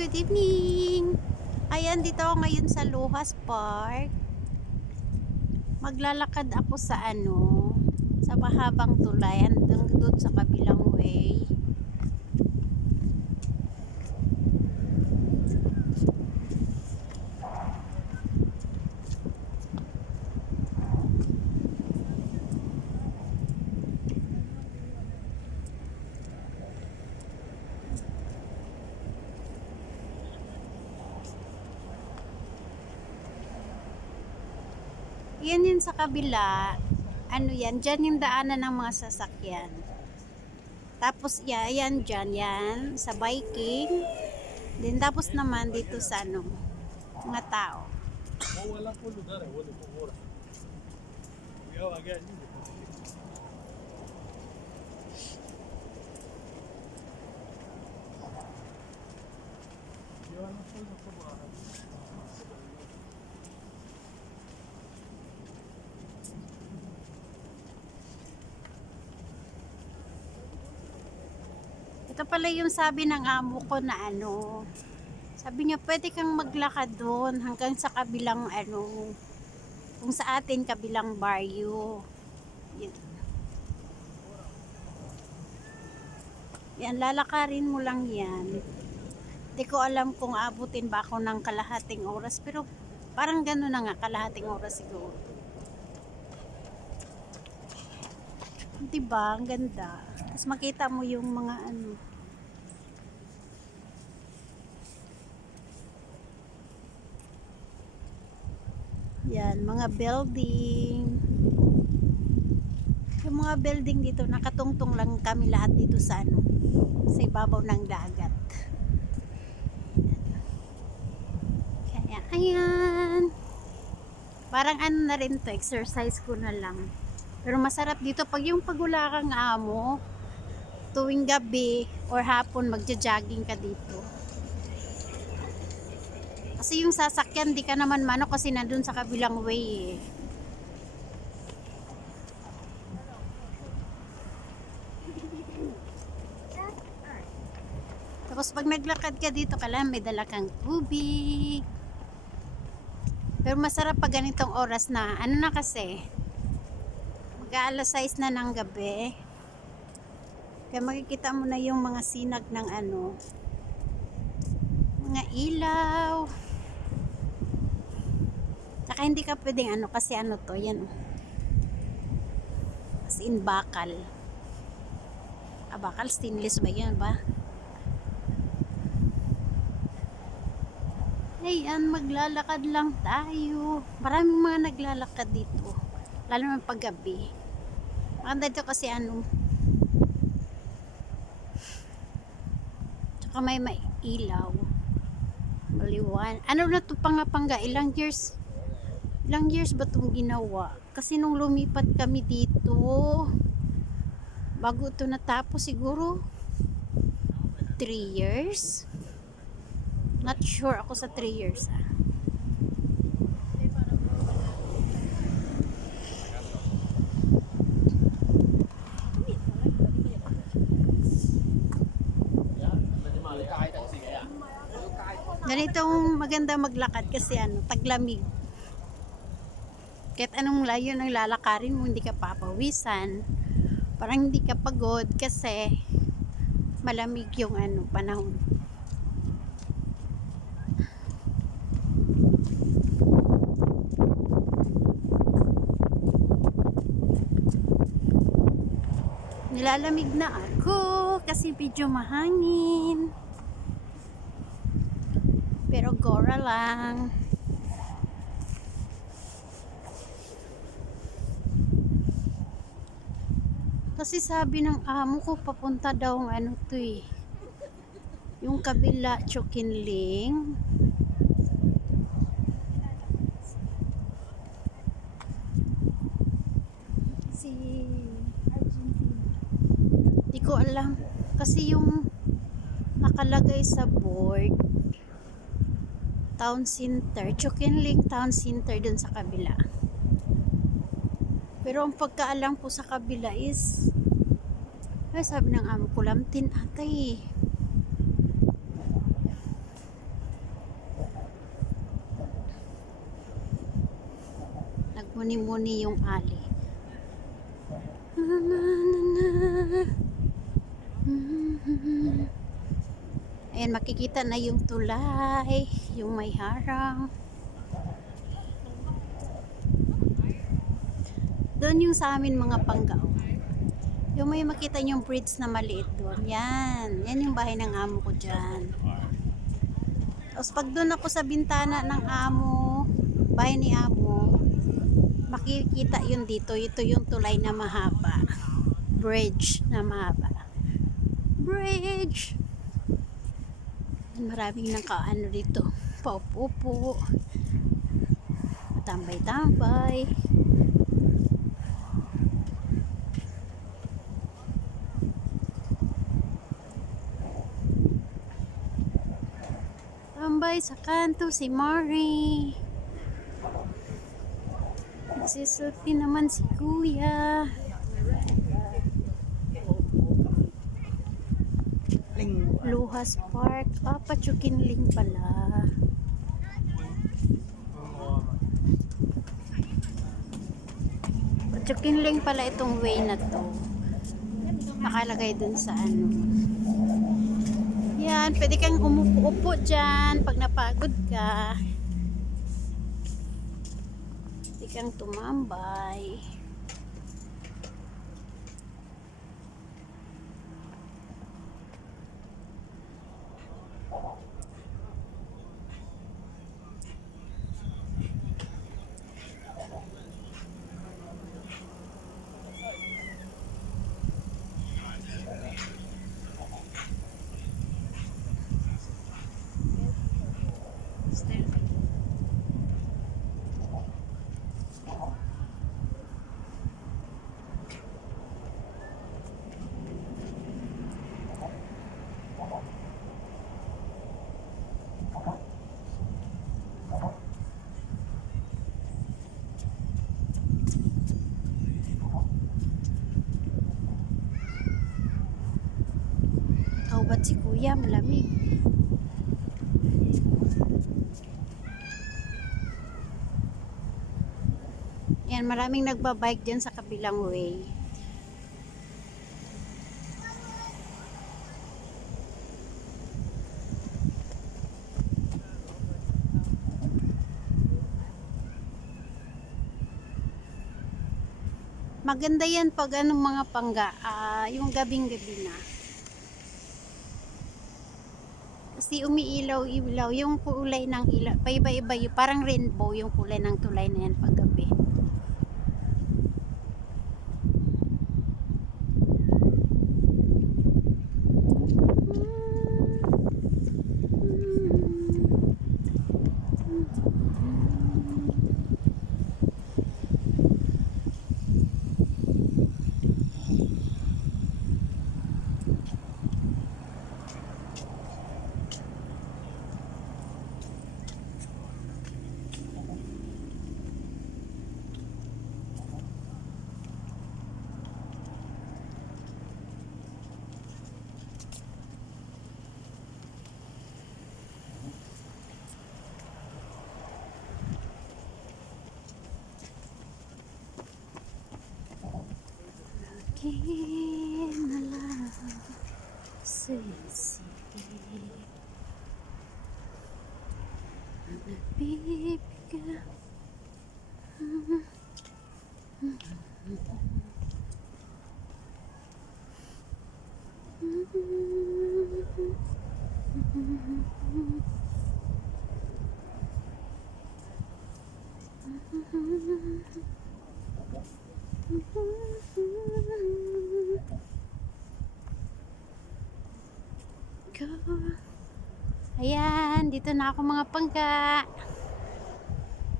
good evening. Ayan, dito ako ngayon sa Lohas Park. Maglalakad ako sa sa mahabang tulay hanggang doon sa kabilang way. Yan yun sa kabila. Yan, dyan yung daanan ng mga sasakyan. Tapos, yan dyan, yan, sa biking. Then, tapos naman dito sa mga tao. Ito pala yung sabi ng amo ko na sabi niya pwede kang maglakad doon hanggang sa kabilang kung sa atin kabilang baryo. Yan. Yan, lalakarin mo lang yan. Hindi ko alam kung abutin ba ako ng kalahating oras, pero parang gano'n na nga, kalahating oras siguro. Diba? Ang ganda. Tapos makita mo yung mga yan, mga building. Yung mga building dito, nakatungtong lang kami lahat dito sa sa ibabaw ng dagat. Kaya, ayan. Parang na rin to, exercise ko na lang. Pero masarap dito pag yung pagula kang amo, tuwing gabi or hapon magja-jogging ka dito. Kasi yung sasakyan di ka naman mano kasi nandun sa kabilang way eh. Tapos pag naglakad ka dito, kailangan may dala kang tubig. Pero masarap pag ganitong oras na, na kasi, mag-aalas 6 na ng gabi. Kaya makikita mo na yung mga sinag ng mga ilaw. Saka hindi ka pwedeng kasi to, yan. As in bakal. Bakal, stainless ba yan ba? Ayan, maglalakad lang tayo. Maraming mga naglalakad dito. Lalo na paggabi. Maganda dito kasi tsaka may ilaw. Maliwan. Na to pangapangga? Ilang years ba itong ginawa? Kasi nung lumipat kami dito, bago ito natapos siguro 3 years. Not sure ako sa 3 years. Ganitong maganda maglakad kasi taglamig. Kahit anong layo ng lalakarin mo, hindi ka papawisan. Parang hindi ka pagod kasi malamig yung panahon. Nilalamig na ako kasi medyo mahangin. Pero gora lang. Kasi sabi ng amo ko papunta daw ng to eh. Yung kabila Chokinling. Si Argentina. Di ko alam. Kasi yung nakalagay sa board, Town Center, Chokinling Town Center dun sa kabila. Pero ang pagkaalam ko sa kabila is, sabi ng amo ko, Lamtin ata eh. muni-muni yung ali. Na, na, na, na. Ayan, makikita na yung tulay, yung may harang. Doon yung sa amin mga panggao. Yung may makita yung bridge na maliit doon. Yan yung bahay ng amo ko dyan. Tapos pag doon ako sa bintana ng amo, bahay ni amo, makikita yun dito. Ito yung tulay na mahaba. Bridge na mahaba. Bridge! Maraming nakaano dito. Paupo-upo. Tambay-tambay. Tambay sa kanto si Mari. Nagsisuti naman si Kuya. Luhas Park. Pachukinling pala. Pachukinling pala itong way na to. Nakalagay dun sa ano. Yan, pwede kang umupo-upo dyan pag napagod ka. Pwede kang tumambay. Ba't si Kuya malamig? Yan, maraming nagbabike dyan sa kabilang way. Maganda yan pag anong mga pangga, yung gabing-gabi na. Kasi umiilaw-ilaw yung kulay ng ilaw. Paiba-iba yung parang rainbow yung kulay ng tulay na yan paggabi. Ayan, dito na ako mga pangga.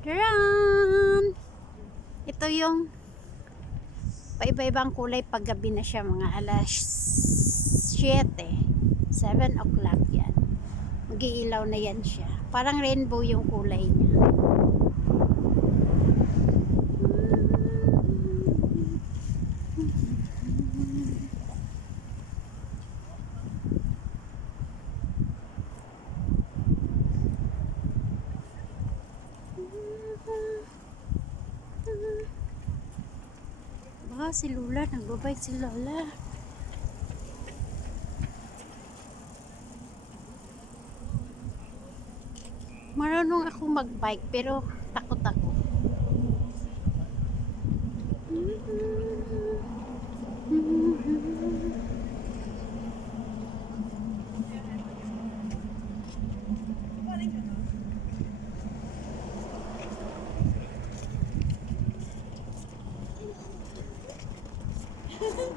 Run! Ito yung paiba-ibang kulay pag gabi na siya, mga alas 7 7 o'clock yan. Mag-iilaw na yan siya. Parang rainbow yung kulay niya. si Lola. Nagbabike si Lola. Marunong ako magbike pero takot ako.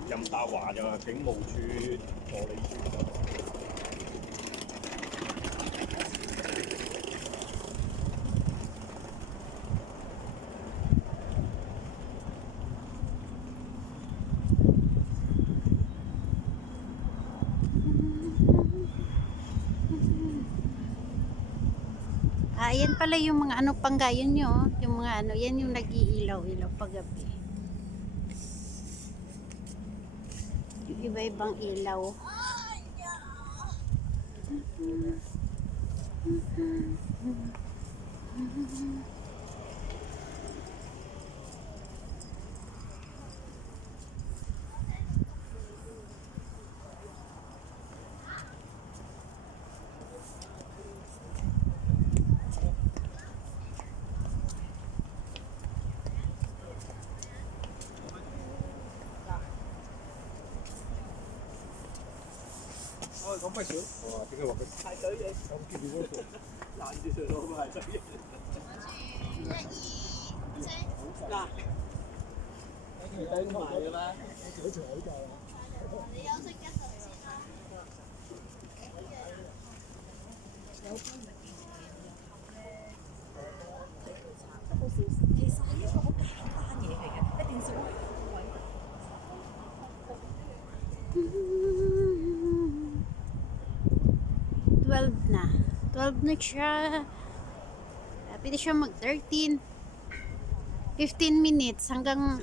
任達華就係警務處助理處長。Ayan pala yung mga ano panggayon nyo. Yung mga ano, yan yung nag-iilaw-ilaw paggabi. Yung iba-ibang ilaw.我哋講乜水？我話點解話佢排隊嘅？咁叫住嗰個攔住上路排隊嘅。嗱，你等埋嘅咩？我條口罩啊！你休息一陣先啦。其實係一個好簡單嘢嚟嘅，一定少。Na. 12 na siya. Pwede siya mag 13. 15 minutes hanggang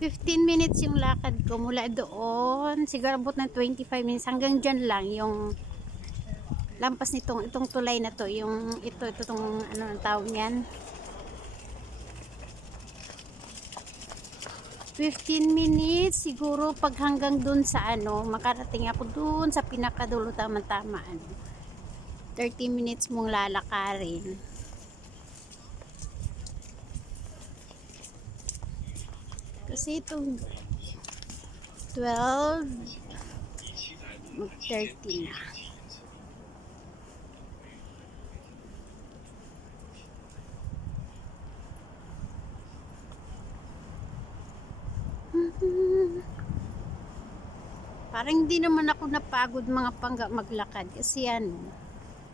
15 minutes yung lakad ko mula doon. Siguro abot ng 25 minutes. Hanggang dyan lang yung lampas nitong itong tulay na to. Yung itong ano ang tawag niyan. 15 minutes siguro pag hanggang dun sa ano, makarating ako dun sa pinakadulo tama-tama ano. 30 minutes mong lalakarin. Kasi itong 12 mag 30 na. Parang hindi naman ako napagod mga pangga maglakad kasi ano,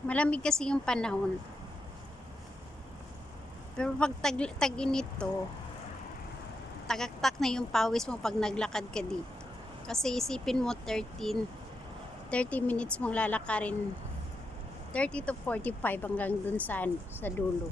malamig kasi yung panahon. Pero pag tag-init to, tagaktak na yung pawis mo pag naglakad ka dito. Kasi isipin mo 30 minutes mong lalakarin, 30 to 45 hanggang dun sa dulo.